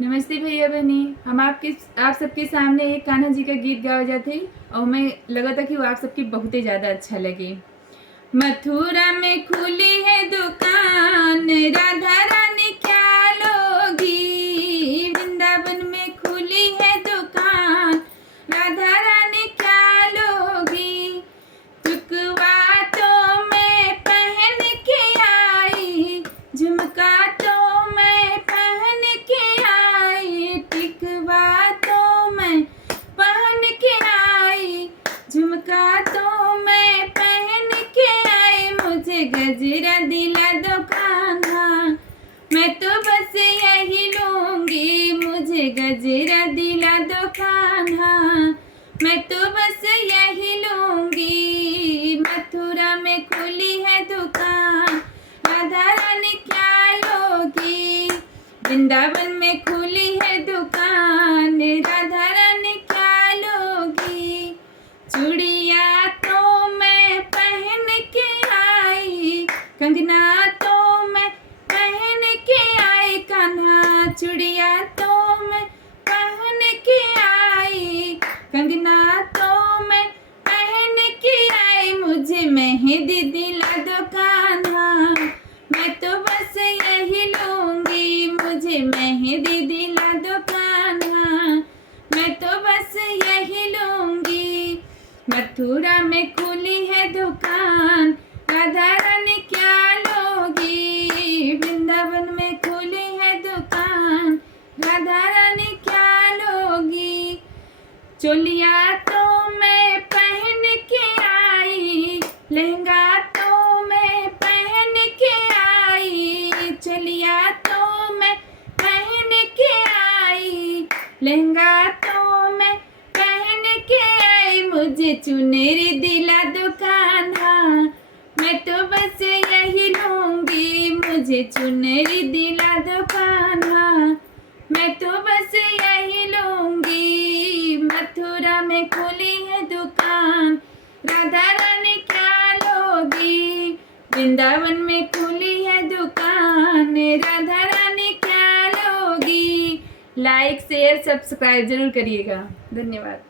नमस्ते भैया बहनी। हम आप सबके सामने एक कान्हा जी का गीत गावे जाते और हमें लगा था कि वो आप सबकी बहुत ही ज़्यादा अच्छा लगे। मथुरा में खुली है दुकान, राधा रानी क्या लोगी। वृंदावन में खुली है दुकान, राधा रानी क्या लोगी। टुकवा तो मैं पहन के आई, झुमका तो मैं पहन के आई। टिकवा तो मैं पहन के आई, झुमका तो मैं पहन के आई। मुझे गजरा दिला दो कान्हा, मैं तो बस यही लूंगी। मुझे गजरा दिला दो कान्हा, मैं तो बस यही लूंगी। मथुरा में खुली है दुकान, राधा रानी क्या लोगी। वृंदावन में खुली है दुकान, राधा रानी क्या लोगी। चूड़िया तो मैं पहन के आई, कंगना तो मैं पहन के आई। कान्हा चूड़िया तो मैं पहन के आई, कंगना तो मैं पहन के आई। मुझे मेहंदी दिला दो कान्हा, मैं तो बस यही लूंगी। मुझे मेहंदी दिला दो कान्हा, मैं तो बस यही लूंगी। मथुरा में खुली है दुकान, राधा रानी क्या लोगी। वृंदावन में खुली है दुकान, राधा रानी क्या लोगी। चोलिया तो मैं पहन के आई, लहंगा तो मैं पहन के आई। चोलिया तो मैं पहन के आई, लहंगा तो मैं पहन के आई। मुझे चुनरी दिला दो कान्हा, मैं तो बस यही लूंगी। मुझे चुनरी दिला दो कान्हा, मैं तो बस यही लूंगी। मथुरा में खुली है दुकान, राधा रानी क्या लोगी। वृंदावन में खुली है दुकान, राधा रानी क्या लोगी। लाइक शेयर सब्सक्राइब जरूर करिएगा। धन्यवाद।